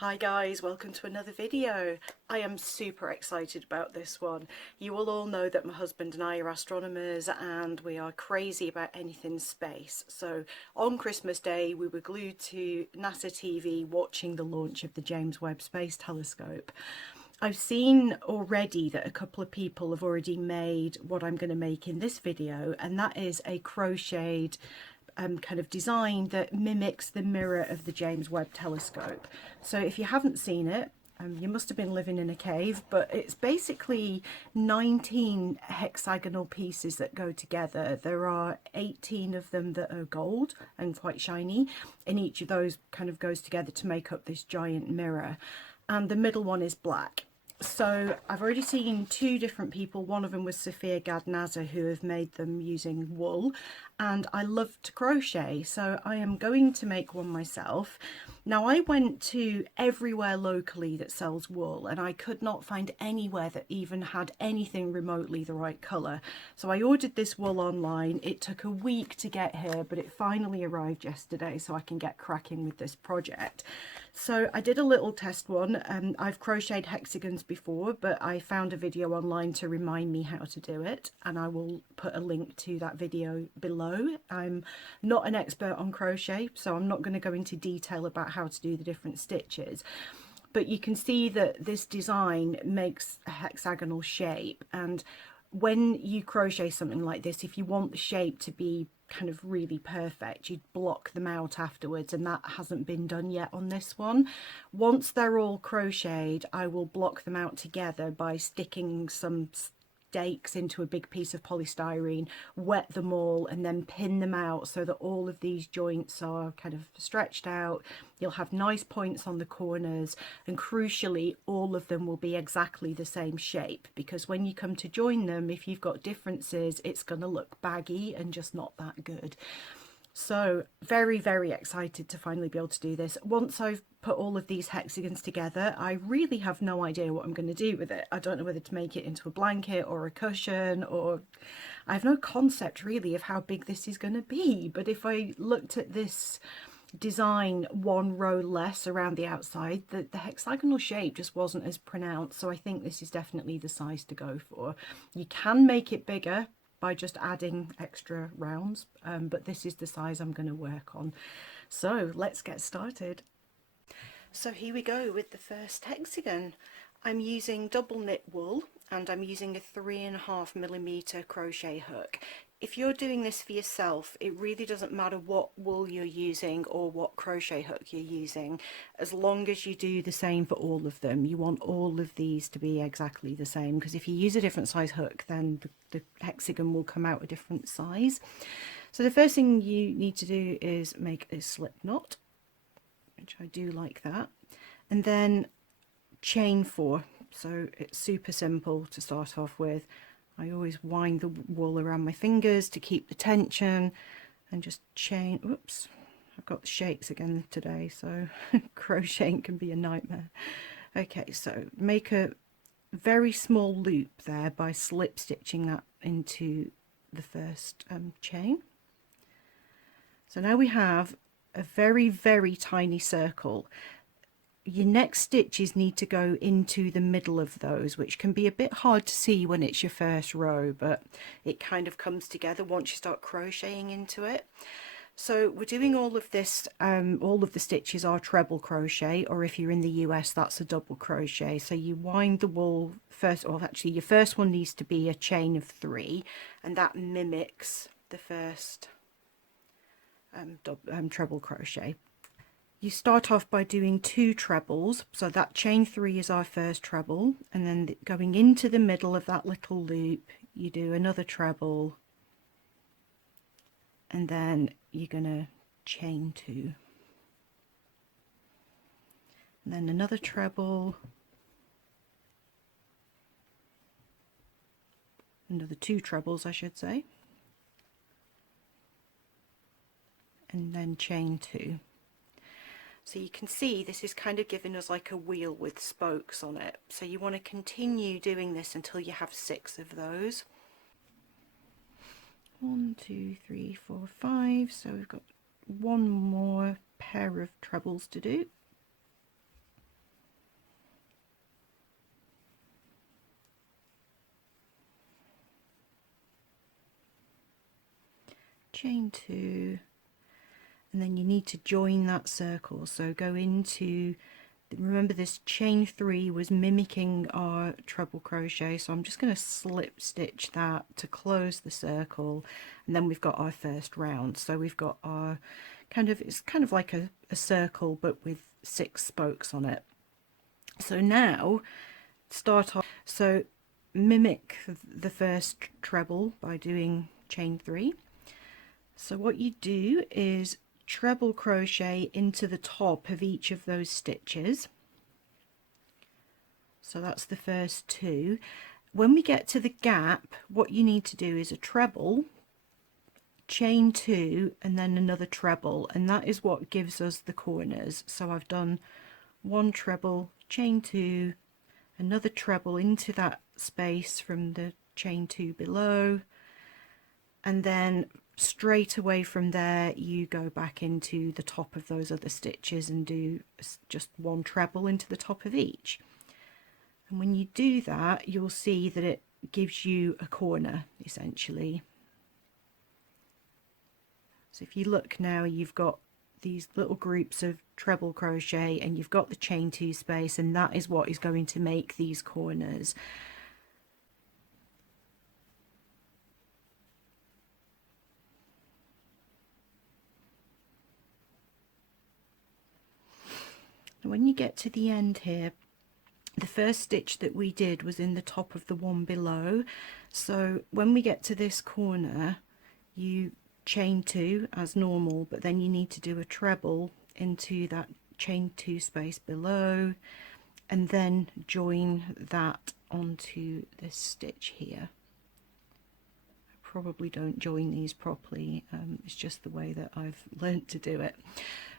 Hi guys, welcome to another video. I am super excited about this one. You will all know that my husband and I are astronomers and we are crazy about anything space. So on Christmas Day we were glued to NASA TV watching the launch of the James Webb Space Telescope. I've seen already that a couple of people have already made what I'm going to make in this video, and that is a crocheted kind of design that mimics the mirror of the James Webb Telescope. So if you haven't seen it, you must have been living in a cave, but it's basically 19 hexagonal pieces that go together. There are 18 of them that are gold and quite shiny, and each of those kind of goes together to make up this giant mirror. And the middle one is black. So I've already seen two different people. One of them was Sophia Gadnaza, who have made them using wool, and I love to crochet, so I am going to make one myself. Now, I went to everywhere locally that sells wool and I could not find anywhere that even had anything remotely the right colour. So I ordered this wool online. It took a week to get here, but it finally arrived yesterday so I can get cracking with this project. So I did a little test one. I've crocheted hexagons before, but I found a video online to remind me how to do it, and I will put a link to that video below. I'm not an expert on crochet, so I'm not going to go into detail about how to do the different stitches, but you can see that this design makes a hexagonal shape, and when you crochet something like this, if you want the shape to be kind of really perfect, you'd block them out afterwards, and that hasn't been done yet on this one. Once they're all crocheted, I will block them out together by sticking some stakes into a big piece of polystyrene, wet them all, and then pin them out so that all of these joints are kind of stretched out. You'll have nice points on the corners, and crucially all of them will be exactly the same shape, because when you come to join them, if you've got differences, it's going to look baggy and just not that good. So very, very excited to finally be able to do this. Once I've put all of these hexagons together, I really have no idea what I'm going to do with it. I don't know whether to make it into a blanket or a cushion, or I have no concept really of how big this is going to be. But if I looked at this design one row less around the outside, the hexagonal shape just wasn't as pronounced. So I think this is definitely the size to go for. You can make it bigger by just adding extra rounds, but this is the size I'm going to work on. So let's get started. So here we go with the first hexagon. I'm using double knit wool and I'm using a 3.5mm crochet hook. If you're doing this for yourself, it really doesn't matter what wool you're using or what crochet hook you're using, as long as you do the same for all of them. You want all of these to be exactly the same, because if you use a different size hook, then the hexagon will come out a different size. So the first thing you need to do is make a slip knot, which I do like that, and then chain 4. So it's super simple to start off with. I always wind the wool around my fingers to keep the tension and just chain. Oops, I've got the shakes again today, so crocheting can be a nightmare. Okay, so make a very small loop there by slip stitching that into the first chain. So now we have a very, very tiny circle. Your next stitches need to go into the middle of those, which can be a bit hard to see when it's your first row, but it kind of comes together once you start crocheting into it. So we're doing all of this, all of the stitches are treble crochet, or if you're in the US, that's a double crochet. So you wind the wool first, or actually your first one needs to be a chain of 3, and that mimics the first treble crochet. You start off by doing 2 trebles, so that chain 3 is our first treble, and then going into the middle of that little loop you do another treble, and then you're going to chain 2, and then another treble, another 2 trebles I should say, and then chain 2. So you can see this is kind of giving us like a wheel with spokes on it. So you want to continue doing this until you have 6 of those. 1, 2, 3, 4, 5. So we've got one more pair of trebles to do. chain 2, and then you need to join that circle. So go into, remember this chain 3 was mimicking our treble crochet, so I'm just going to slip stitch that to close the circle, and then we've got our first round. So we've got our it's kind of like a circle but with 6 spokes on it. So now start off, so mimic the first treble by doing chain 3. So what you do is treble crochet into the top of each of those stitches. So that's the first 2. When we get to the gap, what you need to do is a treble, chain 2, and then another treble, and that is what gives us the corners. So I've done 1 treble, chain 2, another treble into that space from the chain 2 below, and then straight away from there you go back into the top of those other stitches and do just 1 treble into the top of each. And when you do that, you'll see that it gives you a corner essentially. So if you look now, you've got these little groups of treble crochet and you've got the chain 2 space, and that is what is going to make these corners. And when you get to the end here, the first stitch that we did was in the top of the one below. So when we get to this corner, you chain 2 as normal, but then you need to do a treble into that chain 2 space below, and then join that onto this stitch here. I probably don't join these properly, it's just the way that I've learnt to do it.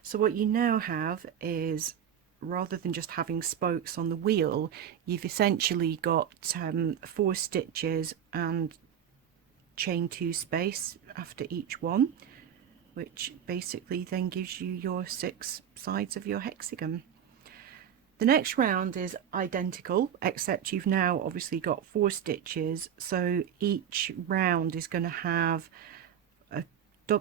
So what you now have is, rather than just having spokes on the wheel, you've essentially got 4 stitches and chain 2 space after each one, which basically then gives you your 6 sides of your hexagon. The next round is identical, except you've now obviously got 4 stitches, so each round is going to have a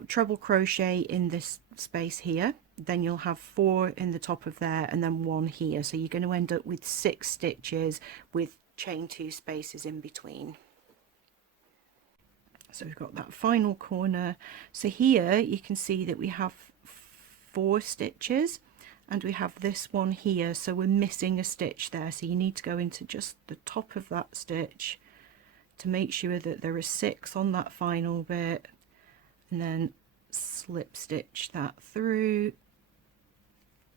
treble crochet in this space here, then you'll have 4 in the top of there, and then 1 here, so you're going to end up with 6 stitches with chain 2 spaces in between. So we've got that final corner. So here you can see that we have 4 stitches, and we have this one here, so we're missing a stitch there, so you need to go into just the top of that stitch to make sure that there are 6 on that final bit, and then slip stitch that through,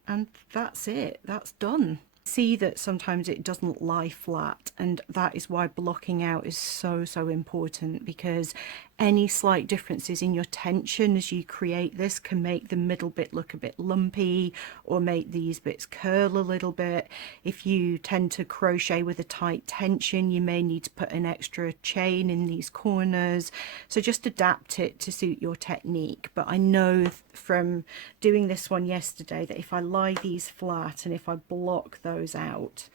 and that's it, that's done. See that sometimes it doesn't lie flat, and that is why blocking out is so important, because any slight differences in your tension as you create this can make the middle bit look a bit lumpy or make these bits curl a little bit. If you tend to crochet with a tight tension, you may need to put an extra chain in these corners, so just adapt it to suit your technique. But I know from doing this one yesterday that if I lie these flat and if I block those out,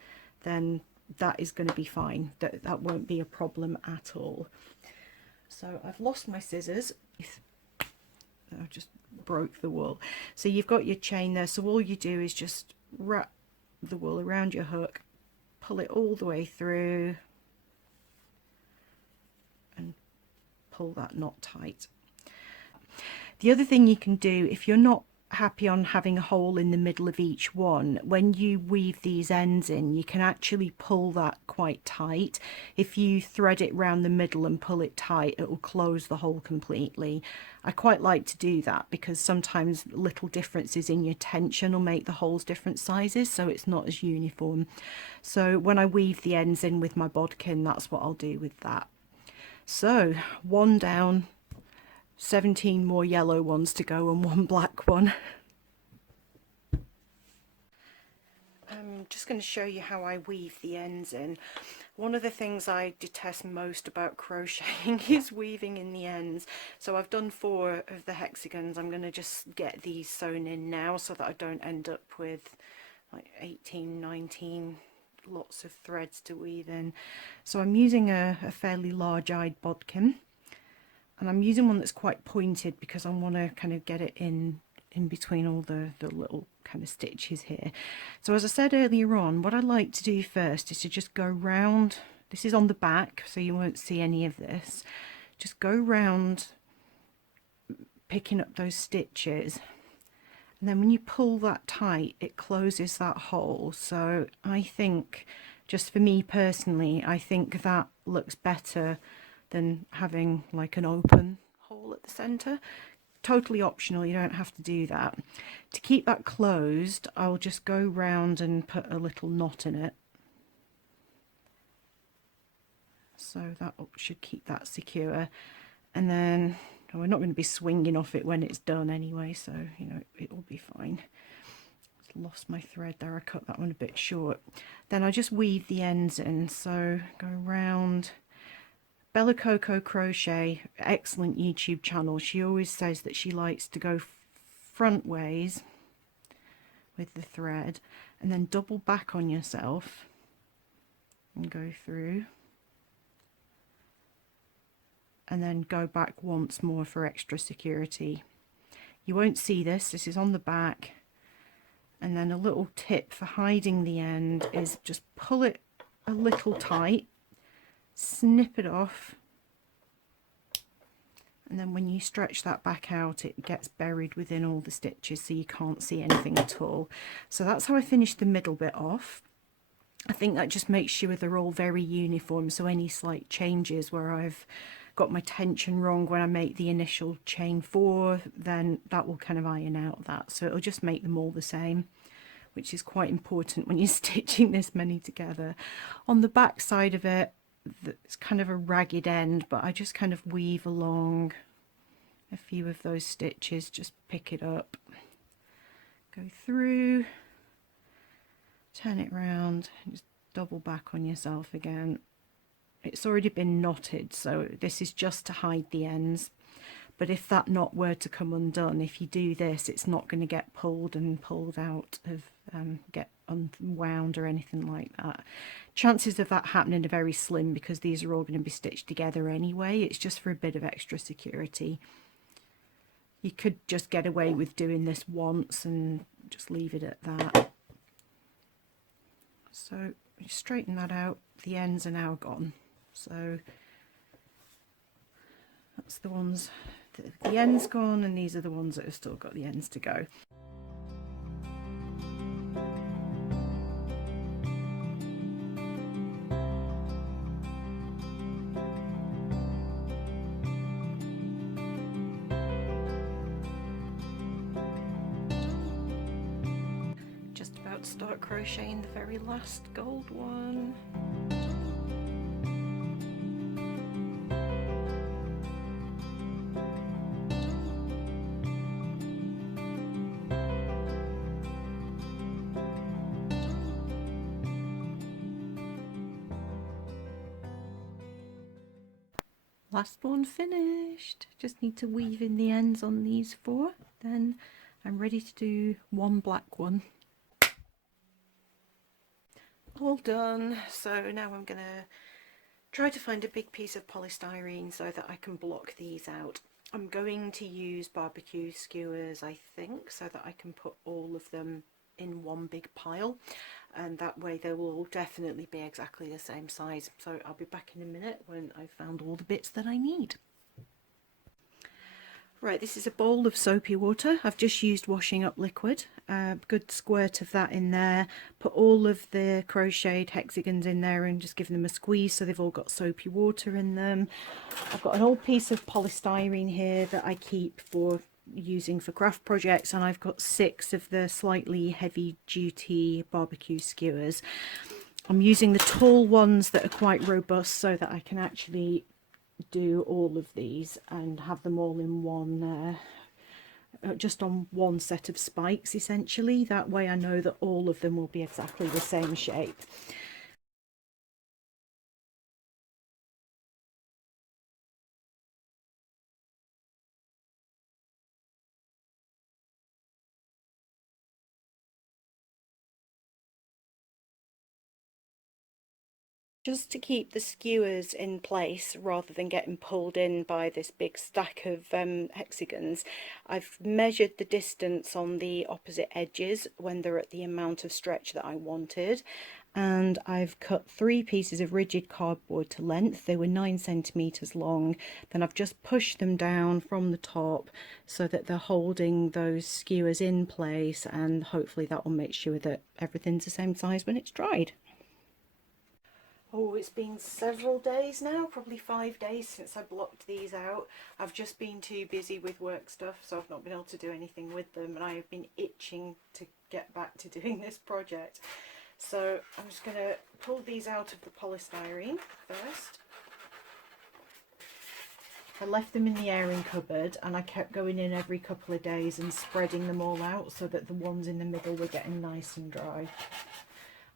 then that is going to be fine. That won't be a problem at all. So I've lost my scissors. I just broke the wool. So you've got your chain there, so all you do is just wrap the wool around your hook, pull it all the way through and pull that knot tight. The other thing you can do, if you're not happy on having a hole in the middle of each one, when you weave these ends in, you can actually pull that quite tight. If you thread it round the middle and pull it tight, it will close the hole completely. I quite like to do that because sometimes little differences in your tension will make the holes different sizes, so it's not as uniform. So when I weave the ends in with my bodkin, that's what I'll do with that. So 1 down, 17 more yellow ones to go and 1 black one. I'm just going to show you how I weave the ends in. One of the things I detest most about crocheting is weaving in the ends. So I've done 4 of the hexagons. I'm going to just get these sewn in now so that I don't end up with like 18, 19 lots of threads to weave in. So I'm using a fairly large-eyed bodkin. and I'm using one that's quite pointed because I want to kind of get it in between all the little kind of stitches here. So as I said earlier on, what I like to do first is to just go round. This is on the back, so you won't see any of this. Just go round picking up those stitches, and then when you pull that tight, it closes that hole. So I think, just for me personally, I think that looks better than having like an open hole at the center. Totally optional, you don't have to do that. To keep that closed, I'll just go round and put a little knot in it. So that should keep that secure. And then we're not going to be swinging off it when it's done anyway, so you know it'll be fine. Just lost my thread there, I cut that one a bit short. Then I just weave the ends in, so go round. Bella Coco Crochet, excellent YouTube channel. She always says that she likes to go front ways with the thread and then double back on yourself and go through, and then go back once more for extra security. You won't see this is on the back. And then a little tip for hiding the end is just pull it a little tight, snip it off, and then when you stretch that back out, it gets buried within all the stitches, so you can't see anything at all. So that's how I finished the middle bit off. I think that just makes sure they're all very uniform, so any slight changes where I've got my tension wrong when I make the initial chain 4, then that will kind of iron out that, so it'll just make them all the same, which is quite important when you're stitching this many together. On the back side of it, it's kind of a ragged end, but I just kind of weave along a few of those stitches, just pick it up, go through, turn it round, and just double back on yourself again. It's already been knotted, so this is just to hide the ends, but if that knot were to come undone, if you do this, it's not going to get pulled out of get unwound or anything like that. Chances of that happening are very slim because these are all going to be stitched together anyway. It's just for a bit of extra security. You could just get away with doing this once and just leave it at that. So you straighten that out, the ends are now gone. So that's the ones that the ends gone, and these are the ones that have still got the ends to go. Just about to start crocheting the very last gold one. Last one finished. Just need to weave in the ends on these 4, then I'm ready to do one black one. All done. So now I'm gonna try to find a big piece of polystyrene so that I can block these out. I'm going to use barbecue skewers, I think, so that I can put all of them in one big pile, and that way they will all definitely be exactly the same size. So I'll be back in a minute when I've found all the bits that I need. Right, this is a bowl of soapy water. I've just used washing up liquid, a good squirt of that in there, put all of the crocheted hexagons in there and just give them a squeeze so they've all got soapy water in them. I've got an old piece of polystyrene here that I keep for using for craft projects, and I've got 6 of the slightly heavy duty barbecue skewers. I'm using the tall ones that are quite robust so that I can actually do all of these and have them all in one just on one set of spikes essentially. That way I know that all of them will be exactly the same shape. Just to keep the skewers in place rather than getting pulled in by this big stack of hexagons, I've measured the distance on the opposite edges when they're at the amount of stretch that I wanted, and I've cut 3 pieces of rigid cardboard to length. They were 9 centimeters long. Then I've just pushed them down from the top so that they're holding those skewers in place, and hopefully that will make sure that everything's the same size when it's dried. Oh, it's been several days now, probably 5 days since I blocked these out. I've just been too busy with work stuff, so I've not been able to do anything with them, and I have been itching to get back to doing this project. So I'm just going to pull these out of the polystyrene first. I left them in the airing cupboard, and I kept going in every couple of days and spreading them all out so that the ones in the middle were getting nice and dry.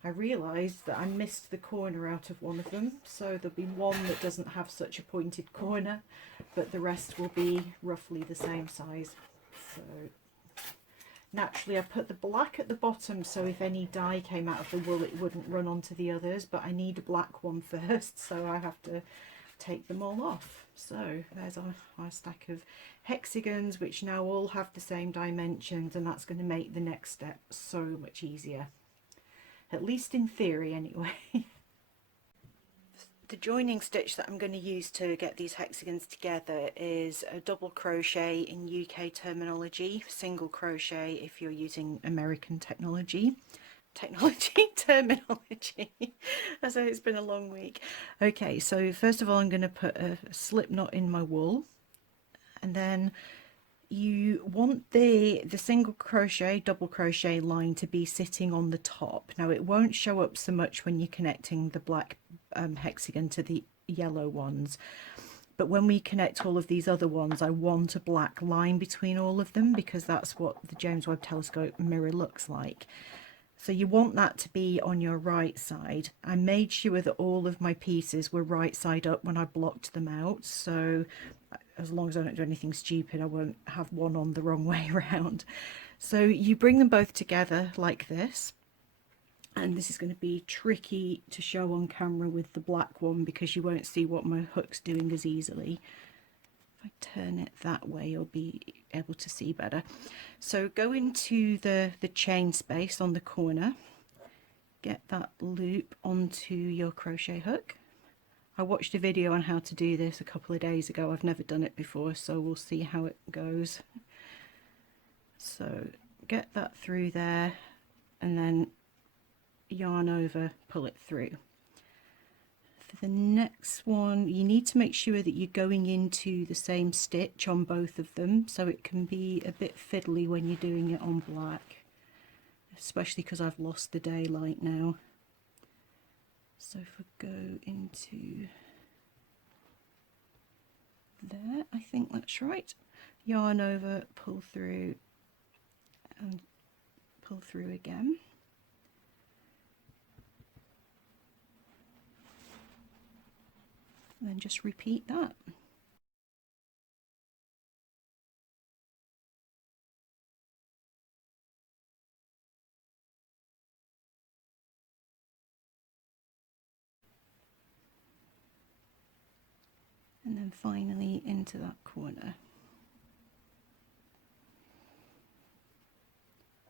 I realised that I missed the corner out of one of them, so there'll be one that doesn't have such a pointed corner, but the rest will be roughly the same size. So naturally I put the black at the bottom so if any dye came out of the wool it wouldn't run onto the others, but I need a black one first, so I have to take them all off. So there's our stack of hexagons, which now all have the same dimensions, and that's going to make the next step so much easier. At least in theory anyway. The joining stitch that I'm going to use to get these hexagons together is a double crochet in UK terminology, single crochet if you're using American terminology. So it's been a long week. Okay, so first of all I'm going to put a slip knot in my wool, and then you want the single crochet, double crochet line to be sitting on the top. Now it won't show up so much when you're connecting the black hexagon to the yellow ones, but when we connect all of these other ones I want a black line between all of them because that's what the James Webb Telescope mirror looks like. So you want that to be on your right side. I made sure that all of my pieces were right side up when I blocked them out, so as long as I don't do anything stupid I won't have one on the wrong way around. So you bring them both together like this, and this is going to be tricky to show on camera with the black one because you won't see what my hook's doing as easily. If I turn it that way you'll be able to see better. So go into the chain space on the corner, get that loop onto your crochet hook. I watched a video on how to do this a couple of days ago. I've never done it before, so we'll see how it goes. So get that through there and then yarn over, pull it through. For the next one you need to make sure that you're going into the same stitch on both of them, so it can be a bit fiddly when you're doing it on black, especially because I've lost the daylight now. So if we go into there, I think that's right, yarn over, pull through and pull through again. And then just repeat that. And then finally into that corner.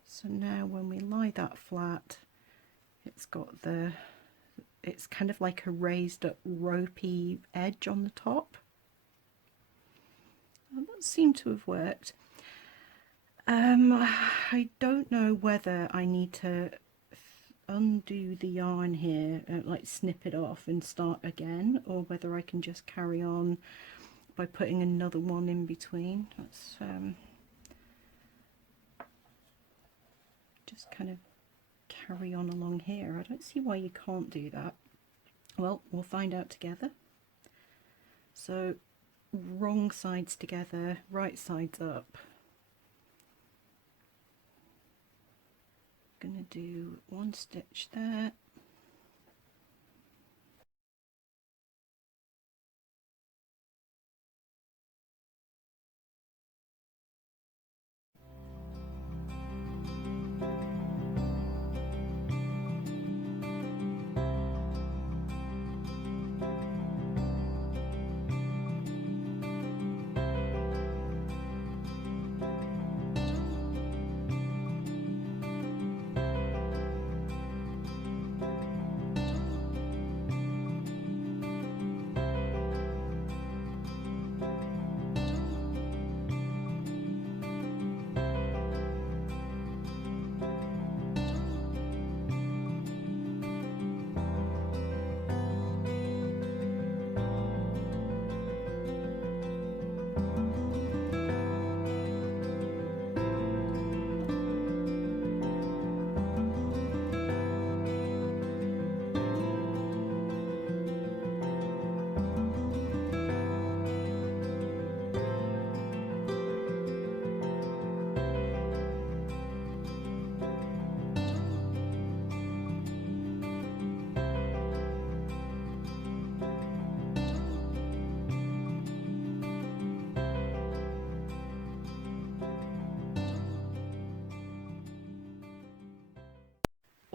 So now when we lie that flat, it's got it's kind of like a raised up ropey edge on the top. Well, that seemed to have worked. I don't know whether I need to undo the yarn here, like snip it off and start again, or whether I can just carry on by putting another one in between. That's just kind of carry on along here. I don't see why you can't do that. Well, we'll find out together. So wrong sides together, right sides up. Gonna do one stitch there,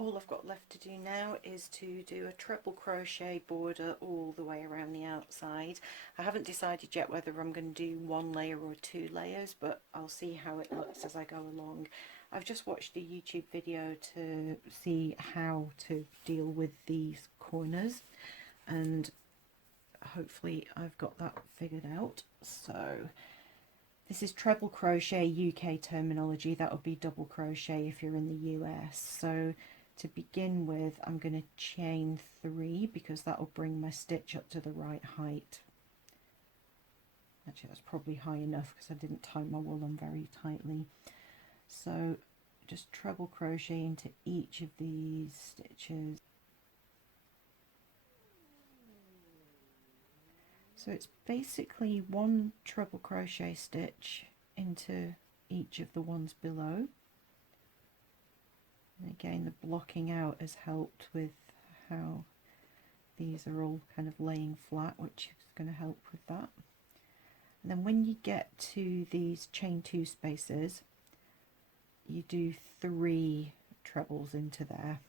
all I've got left to do now is to do a treble crochet border all the way around the outside. I haven't decided yet whether I'm going to do 1 layer or 2 layers, but I'll see how it looks as I go along. I've just watched a YouTube video to see how to deal with these corners, and hopefully I've got that figured out. So this is treble crochet UK terminology. That would be double crochet if you're in the US. So to begin with, I'm going to chain 3 because that will bring my stitch up to the right height. Actually, that's probably high enough because I didn't tie my wool on very tightly. So just treble crochet into each of these stitches. So it's basically 1 treble crochet stitch into each of the ones below. And again, the blocking out has helped with how these are all kind of laying flat, which is going to help with that. And then when you get to these chain 2 spaces, you do 3 trebles into there.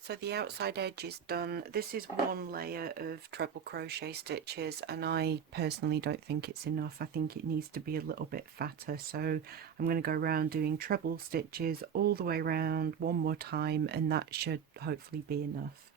So the outside edge is done. This is 1 layer of treble crochet stitches, and I personally don't think it's enough. I think it needs to be a little bit fatter, so I'm going to go around doing treble stitches all the way around 1 more time, and that should hopefully be enough.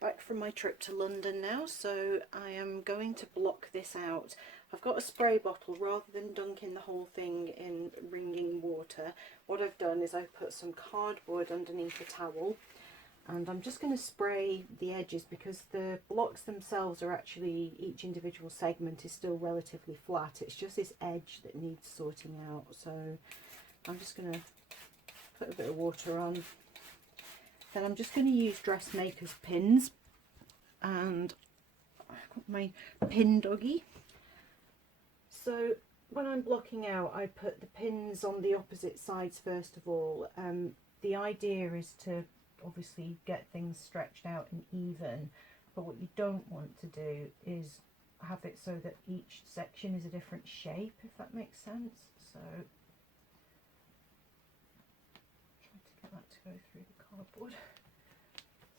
Back from my trip to London now, so I am going to block this out. I've got a spray bottle. Rather than dunking the whole thing in ringing water, what I've done is I've put some cardboard underneath a towel, and I'm just going to spray the edges because the blocks themselves are actually, each individual segment is still relatively flat. It's just this edge that needs sorting out. So I'm just going to put a bit of water on. Then I'm just going to use dressmaker's pins, and I've got my pin doggy. So when I'm blocking out, I put the pins on the opposite sides first of all. The idea is to obviously get things stretched out and even, but what you don't want to do is have it so that each section is a different shape, if that makes sense. So get that to go through the cardboard,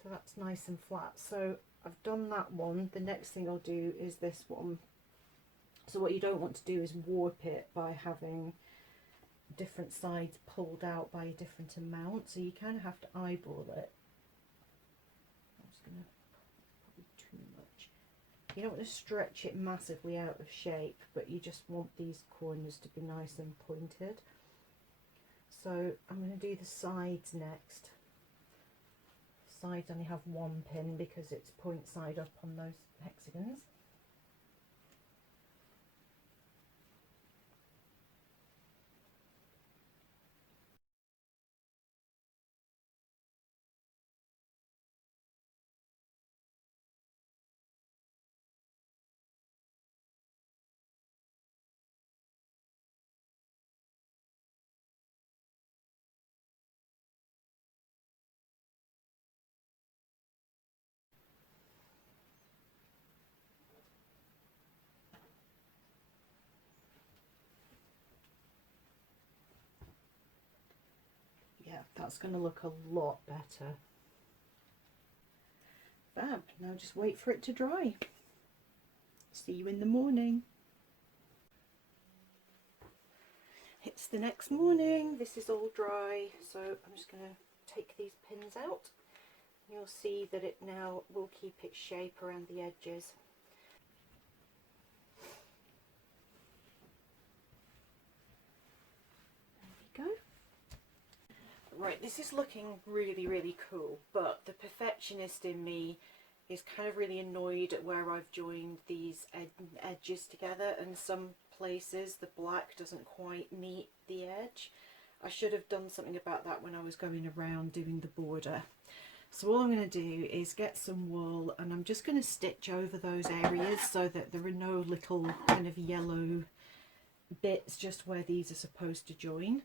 so that's nice and flat. So I've done that one. The next thing I'll do is this one. So what you don't want to do is warp it by having different sides pulled out by a different amount, so you kind of have to eyeball it. I'm just gonna, probably too much. You don't want to stretch it massively out of shape, but you just want these corners to be nice and pointed. So I'm going to do the sides next. Sides only have 1 pin because it's point side up on those hexagons. Yeah, that's going to look a lot better. Fab. Now just wait for it to dry. See you in the morning. It's the next morning. This is all dry, so I'm just going to take these pins out. You'll see that it now will keep its shape around the edges. There we go. Right, this is looking really, really cool, but the perfectionist in me is kind of really annoyed at where I've joined these edges together, and some places the black doesn't quite meet the edge. I should have done something about that when I was going around doing the border. So all I'm going to do is get some wool, and I'm just going to stitch over those areas so that there are no little kind of yellow bits just where these are supposed to join.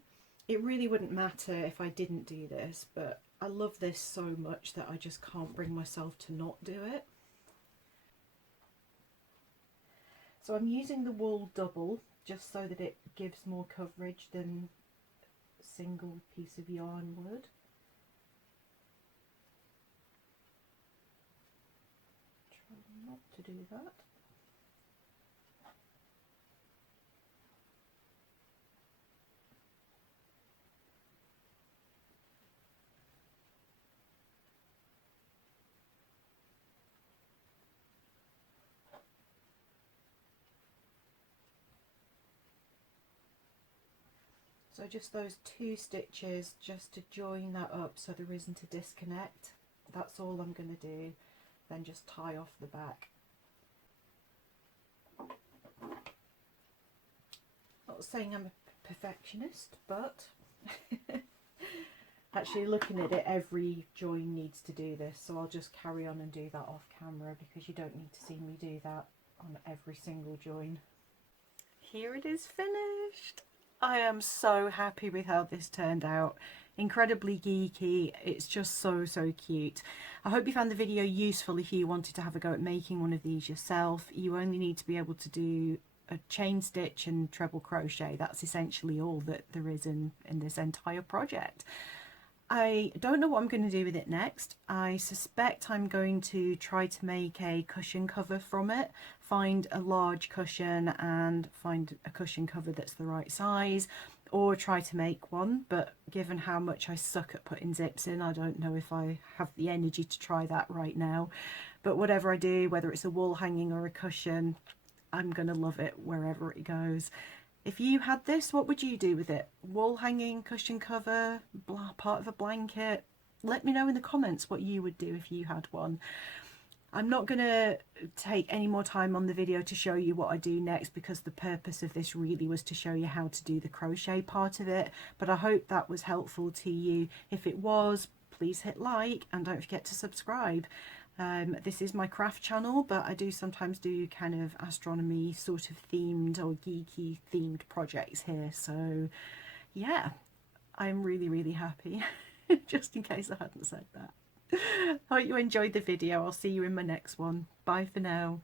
It really wouldn't matter if I didn't do this, but I love this so much that I just can't bring myself to not do it. So I'm using the wool double just so that it gives more coverage than a single piece of yarn would. Try not to do that. So just those 2 stitches just to join that up so there isn't a disconnect. That's all I'm going to do. Then just tie off the back. Not saying I'm a perfectionist, but actually looking at it, every join needs to do this, so I'll just carry on and do that off camera because you don't need to see me do that on every single join. Here it is finished. I am so happy with how this turned out. Incredibly geeky. It's just so cute. I hope you found the video useful. If you wanted to have a go at making one of these yourself, you only need to be able to do a chain stitch and treble crochet. That's essentially all that there is in this entire project. I don't know what I'm going to do with it next. I suspect I'm going to try to make a cushion cover from it, find a large cushion and find a cushion cover that's the right size, or try to make one, but given how much I suck at putting zips in, I don't know if I have the energy to try that right now. But whatever I do, whether it's a wall hanging or a cushion, I'm going to love it wherever it goes. If you had this, what would you do with it? Wall hanging, cushion cover, part of a blanket? Let me know in the comments what you would do if you had one. I'm not going to take any more time on the video to show you what I do next, because the purpose of this really was to show you how to do the crochet part of it. But I hope that was helpful to you. If it was, please hit like and don't forget to subscribe. This is my craft channel, but I do sometimes do kind of astronomy sort of themed or geeky themed projects here. So yeah, I'm really happy, just in case I hadn't said that. Hope you enjoyed the video. I'll see you in my next one. Bye for now.